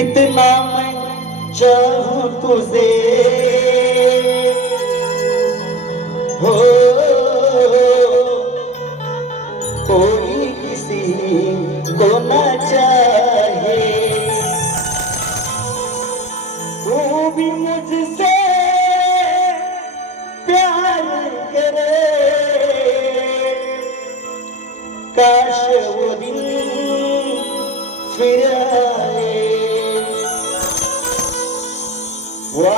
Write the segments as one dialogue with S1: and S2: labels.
S1: इतना मैं चाहूं तुझे। हो कोई किसी को न चाहे। तू भी मुझसे फिर वा।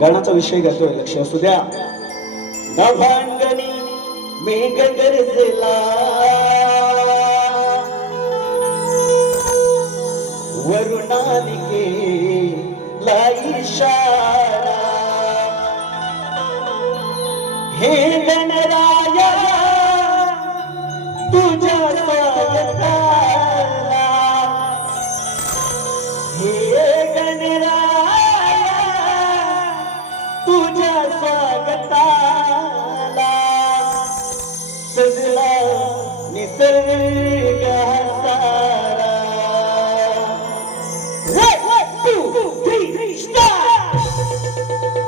S1: गाण्याचा विषय घेतोय लक्ष असू द्या. नभांगणी मेघ गरजला। वरुणालिके लाईशारा हे गणराया निसर्ग सारा One, two, three, start!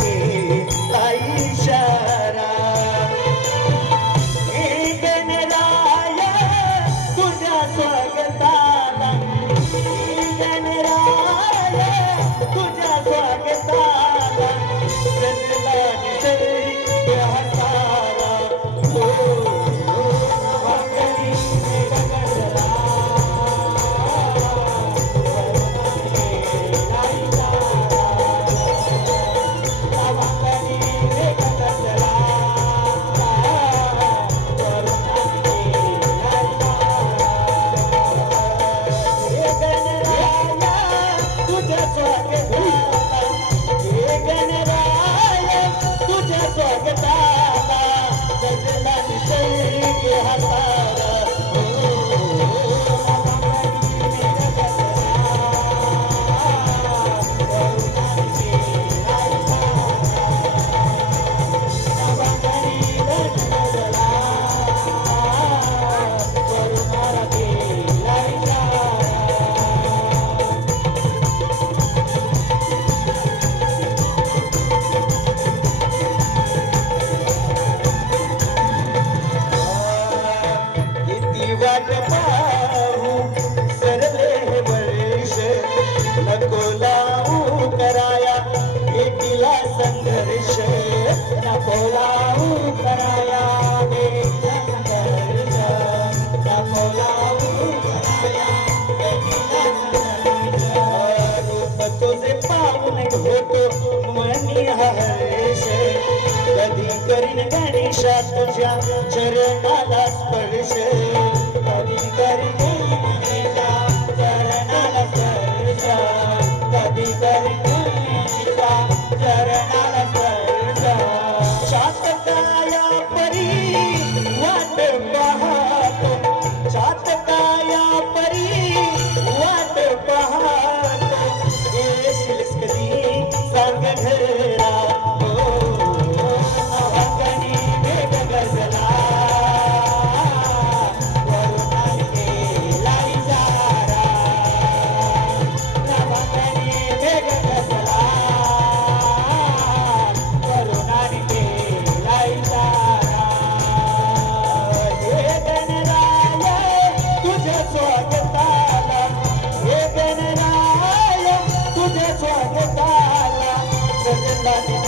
S1: तिला संघर्ष नको लावू कराया एकीला संघर्ष नको लावू रूप तुझे पाहून होतो मनी हर्ष. कधी करीन गणेशा तुझ्या चरणाला Thank you.